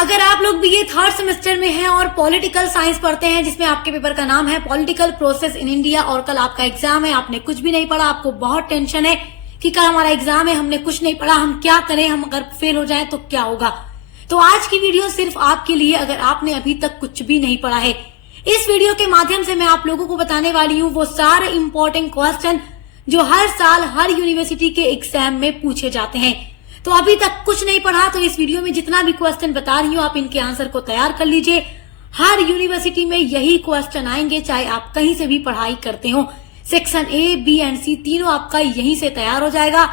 अगर आप लोग भी ये थर्ड सेमेस्टर में हैं और पॉलिटिकल साइंस पढ़ते हैं जिसमें आपके पेपर का नाम है पॉलिटिकल प्रोसेस इन इंडिया और कल आपका एग्जाम है, आपने कुछ भी नहीं पढ़ा, आपको बहुत टेंशन है कि कल हमारा एग्जाम है, हमने कुछ नहीं पढ़ा, हम क्या करें, हम अगर फेल हो जाए तो क्या होगा। तो आज की वीडियो सिर्फ आपके लिए अगर आपने अभी तक कुछ भी नहीं पढ़ा है। इस वीडियो के माध्यम से मैं आप लोगों को बताने वाली हूँ वो सारे इम्पोर्टेंट क्वेश्चन जो हर साल हर यूनिवर्सिटी के एग्जाम में पूछे जाते हैं। तो अभी तक कुछ नहीं पढ़ा तो इस वीडियो में जितना भी क्वेश्चन बता रही हूँ आप इनके आंसर को तैयार कर लीजिए। हर यूनिवर्सिटी में यही क्वेश्चन आएंगे, चाहे आप कहीं से भी पढ़ाई करते हो। सेक्शन ए, बी एंड सी तीनों आपका यहीं से तैयार हो जाएगा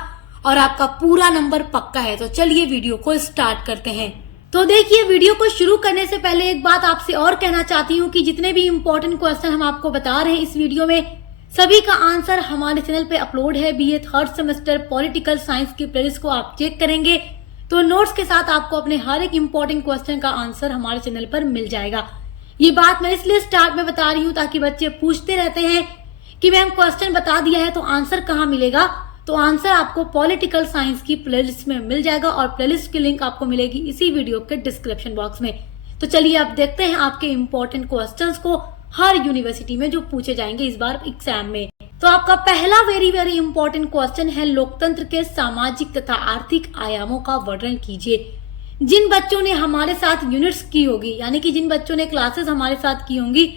और आपका पूरा नंबर पक्का है। तो चलिए वीडियो को स्टार्ट करते हैं। तो देखिए, वीडियो को शुरू करने से पहले एक बात आपसे और कहना चाहती हूँ कि जितने भी इम्पोर्टेंट क्वेश्चन हम आपको बता रहे हैं इस वीडियो में, सभी का आंसर हमारे चैनल पे अपलोड है। BA third semester political science की प्लेलिस्ट को आप चेक करेंगे तो नोट्स के साथ आपको अपने हर एक इम्पोर्टेंट क्वेश्चन का आंसर हमारे चैनल पर मिल जाएगा। ये बात मैं इसलिए स्टार्ट में बता रही हूँ ताकि बच्चे पूछते रहते हैं कि मैम क्वेश्चन बता दिया है तो आंसर कहाँ मिलेगा। तो आंसर आपको पॉलिटिकल साइंस की प्लेलिस्ट में मिल जाएगा और प्लेलिस्ट की लिंक आपको मिलेगी इसी वीडियो के डिस्क्रिप्शन बॉक्स में। तो चलिए अब देखते हैं आपके इम्पोर्टेंट क्वेश्चंस को हर यूनिवर्सिटी में जो पूछे जाएंगे इस बार एग्जाम में। तो आपका पहला वेरी इंपॉर्टेंट क्वेश्चन है, लोकतंत्र के सामाजिक तथा आर्थिक आयामों का वर्णन कीजिए। जिन बच्चों ने हमारे साथ यूनिट्स की होगी, यानी कि जिन बच्चों ने क्लासेस हमारे साथ की होंगी,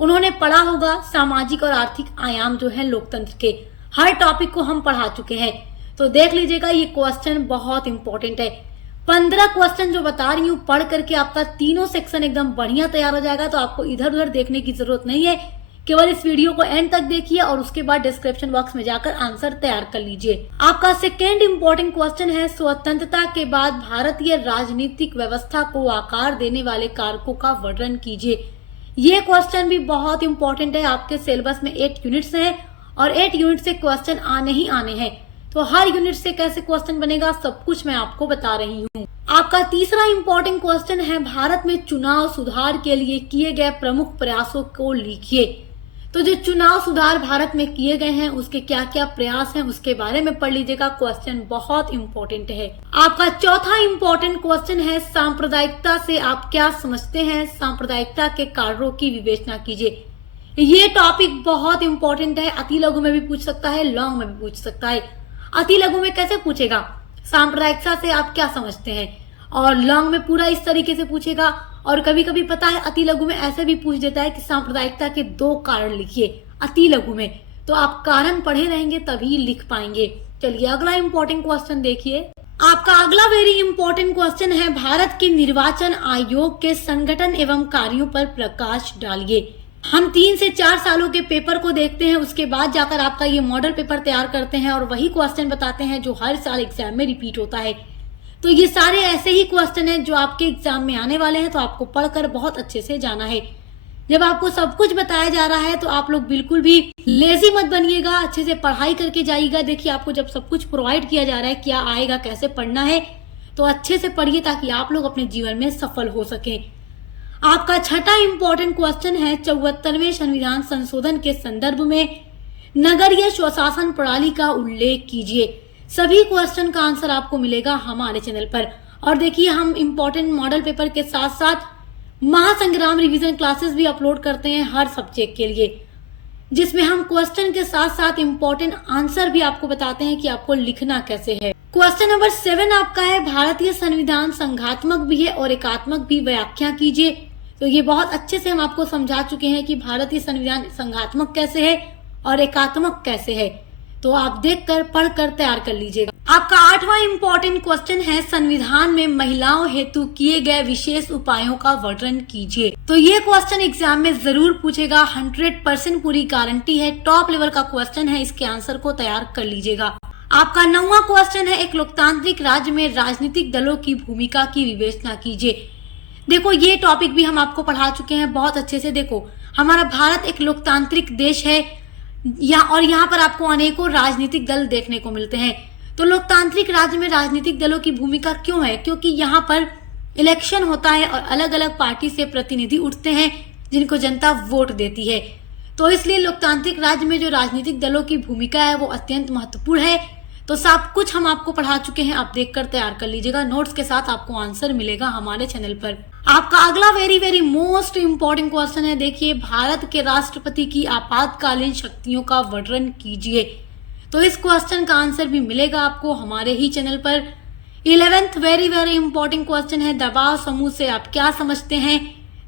उन्होंने पढ़ा होगा सामाजिक और आर्थिक आयाम जो है लोकतंत्र के। हर टॉपिक को हम पढ़ा चुके हैं। तो देख लीजिएगा, ये क्वेश्चन बहुत इंपॉर्टेंट है। 15 क्वेश्चन जो बता रही हूँ पढ़ करके आपका तीनों सेक्शन एकदम बढ़िया तैयार हो जाएगा। तो आपको इधर उधर देखने की जरूरत नहीं है, केवल इस वीडियो को एंड तक देखिए और उसके बाद डिस्क्रिप्शन बॉक्स में जाकर आंसर तैयार कर लीजिए। आपका सेकेंड इम्पोर्टेंट क्वेश्चन है, स्वतंत्रता के बाद भारतीय राजनीतिक व्यवस्था को आकार देने वाले कारकों का वर्णन कीजिए। ये क्वेश्चन भी बहुत इंपॉर्टेंट है। आपके सिलेबस में 8 यूनिट्स हैं और 8 यूनिट से क्वेश्चन आने ही आने हैं। तो हर यूनिट से कैसे क्वेश्चन बनेगा सब कुछ मैं आपको बता रही हूँ। आपका तीसरा इम्पोर्टेंट क्वेश्चन है, भारत में चुनाव सुधार के लिए किए गए प्रमुख प्रयासों को लिखिए। तो जो चुनाव सुधार भारत में किए गए हैं उसके क्या क्या प्रयास हैं उसके बारे में पढ़ लीजिएगा। क्वेश्चन बहुत इंपॉर्टेंट है। आपका चौथा इम्पोर्टेंट क्वेश्चन है, सांप्रदायिकता से आप क्या समझते हैं, सांप्रदायिकता के कारणों की विवेचना कीजिए। ये टॉपिक बहुत इंपॉर्टेंट है। अति लघु में भी पूछ सकता है, लॉन्ग में भी पूछ सकता है। अति लघु में कैसे पूछेगा, सांप्रदायिकता से आप क्या समझते हैं, और लॉन्ग में पूरा इस तरीके से पूछेगा। और कभी कभी पता है अति लघु में ऐसे भी पूछ देता है कि सांप्रदायिकता के 2 कारण लिखिए अति लघु में। तो आप कारण पढ़े रहेंगे तभी लिख पाएंगे। चलिए अगला इंपॉर्टेंट क्वेश्चन देखिए। आपका अगला वेरी इंपॉर्टेंट क्वेश्चन है, भारत के निर्वाचन आयोग के संगठन एवं कार्यों पर प्रकाश डालिए। हम 3 से 4 सालों के पेपर को देखते हैं, उसके बाद जाकर आपका ये मॉडल पेपर तैयार करते हैं और वही क्वेश्चन बताते हैं जो हर साल एग्जाम में रिपीट होता है। तो ये सारे ऐसे ही क्वेश्चन हैं जो आपके एग्जाम में आने वाले हैं। तो आपको पढ़कर बहुत अच्छे से जाना है। जब आपको सब कुछ बताया जा रहा है तो आप लोग बिल्कुल भी लेजी मत बनिएगा, अच्छे से पढ़ाई करके जाइएगा। देखिए, आपको जब सब कुछ प्रोवाइड किया जा रहा है, क्या आएगा, कैसे पढ़ना है, तो अच्छे से पढ़िए ताकि आप लोग अपने जीवन में सफल हो सके। आपका छठा इंपॉर्टेंट क्वेश्चन है, 74वें संविधान संशोधन के संदर्भ में नगरीय स्वशासन प्रणाली का उल्लेख कीजिए। सभी क्वेश्चन का आंसर आपको मिलेगा हमारे चैनल पर। और देखिए, हम इम्पोर्टेंट मॉडल पेपर के साथ साथ महासंग्राम रिवीजन क्लासेस भी अपलोड करते हैं हर सब्जेक्ट के लिए, जिसमें हम क्वेश्चन के साथ साथ इम्पोर्टेंट आंसर भी आपको बताते हैं कि आपको लिखना कैसे है। क्वेश्चन नंबर 7 आपका है, भारतीय संविधान संघात्मक भी है और एकात्मक भी, व्याख्या कीजिए। तो ये बहुत अच्छे से हम आपको समझा चुके हैं कि भारतीय संविधान संघात्मक कैसे है और एकात्मक कैसे है। तो आप देखकर पढ़कर तैयार कर लीजिएगा। आपका 8वां इम्पोर्टेंट क्वेश्चन है, संविधान में महिलाओं हेतु किए गए विशेष उपायों का वर्णन कीजिए। तो ये क्वेश्चन एग्जाम में जरूर पूछेगा, 100% पूरी गारंटी है। टॉप लेवल का क्वेश्चन है, इसके आंसर को तैयार कर लीजिएगा। आपका 9वां क्वेश्चन है, एक लोकतांत्रिक राज्य में राजनीतिक दलों की भूमिका की विवेचना कीजिए। देखो, ये टॉपिक भी हम आपको पढ़ा चुके हैं बहुत अच्छे से। देखो, हमारा भारत एक लोकतांत्रिक देश है और यहाँ पर आपको अनेकों राजनीतिक दल देखने को मिलते हैं। तो लोकतांत्रिक राज्य में राजनीतिक दलों की भूमिका क्यों है, क्योंकि यहाँ पर इलेक्शन होता है और अलग अलग पार्टी से प्रतिनिधि उठते हैं जिनको जनता वोट देती है। तो इसलिए लोकतांत्रिक राज्य में जो राजनीतिक दलों की भूमिका है वो अत्यंत महत्वपूर्ण है। तो सब कुछ हम आपको पढ़ा चुके हैं, आप देखकर तैयार कर लीजिएगा। नोट्स के साथ आपको आंसर मिलेगा हमारे चैनल पर। आपका अगला वेरी मोस्ट इम्पोर्टेंट क्वेश्चन है, देखिए, भारत के राष्ट्रपति की आपातकालीन शक्तियों का वर्णन कीजिए। तो इस क्वेश्चन का आंसर भी मिलेगा आपको हमारे ही चैनल पर। 11th वेरी इंपॉर्टेंट क्वेश्चन है, दबाव समूह से आप क्या समझते हैं?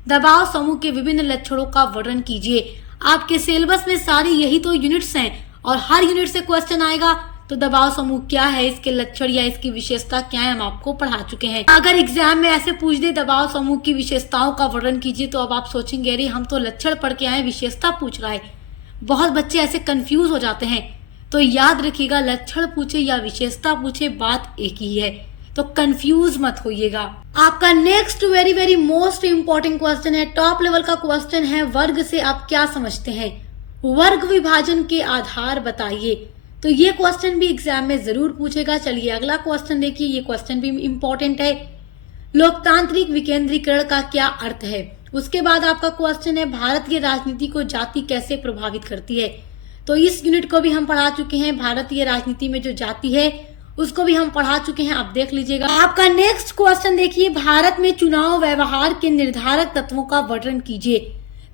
दबाव समूह के विभिन्न लक्षणों का वर्णन कीजिए। आपके सिलेबस में सारी यही तो यूनिट्स हैं और हर यूनिट से क्वेश्चन आएगा। तो दबाव समूह क्या है, इसके लक्षण या इसकी विशेषता क्या है, हम आपको पढ़ा चुके हैं। अगर एग्जाम में ऐसे पूछ दे दबाव समूह की विशेषताओं का वर्णन कीजिए, तो अब आप सोचेंगे अरे हम तो लक्षण पढ़ के आए, विशेषता पूछ रहा है। बहुत बच्चे ऐसे कंफ्यूज हो जाते हैं। तो याद रखिएगा, लक्षण पूछे या विशेषता पूछे, बात एक ही है। तो कंफ्यूज मत होइएगा। आपका next very most important question है, टॉप लेवल का क्वेश्चन है, वर्ग से आप क्या समझते हैं? वर्ग विभाजन के आधार बताइए। तो ये क्वेश्चन भी एग्जाम में जरूर पूछेगा। चलिए अगला क्वेश्चन देखिए, ये क्वेश्चन भी इंपॉर्टेंट है। लोकतांत्रिक विकेंद्रीकरण का क्या अर्थ है? उसके बाद आपका क्वेश्चन है, भारतीय राजनीति को जाति कैसे प्रभावित करती है? तो इस यूनिट को भी हम पढ़ा चुके हैं। भारतीय राजनीति में जो जाति है उसको भी हम पढ़ा चुके हैं, आप देख लीजिएगा। आपका नेक्स्ट क्वेश्चन देखिए, भारत में चुनाव व्यवहार के निर्धारक तत्वों का वर्णन कीजिए।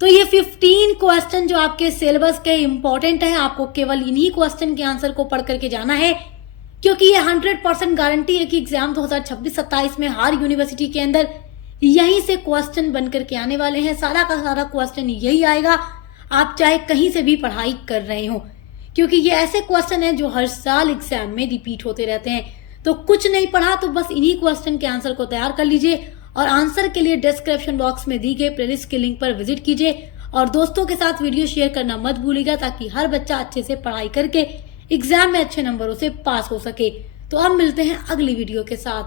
तो ये 15 क्वेश्चन जो आपके सिलेबस के इंपॉर्टेंट है, आपको केवल इन्हीं क्वेश्चन के आंसर को पढ़ करके जाना है, क्योंकि ये 100% गारंटी है कि एग्जाम 2026-27 में हर यूनिवर्सिटी के अंदर यहीं से क्वेश्चन बन करके आने वाले हैं। सारा का सारा क्वेश्चन यही आएगा, आप चाहे कहीं से भी पढ़ाई कर रहे हो, क्योंकि ये ऐसे क्वेश्चन हैं जो हर साल एग्जाम में रिपीट होते रहते हैं। तो कुछ नहीं पढ़ा तो बस इन्हीं क्वेश्चन के आंसर को तैयार कर लीजिए और आंसर के लिए डिस्क्रिप्शन बॉक्स में दी गई प्लेलिस्ट के लिंक पर विजिट कीजिए और दोस्तों के साथ वीडियो शेयर करना मत भूलिएगा, ताकि हर बच्चा अच्छे से पढ़ाई करके एग्जाम में अच्छे नंबरों से पास हो सके। तो अब मिलते हैं अगली वीडियो के साथ।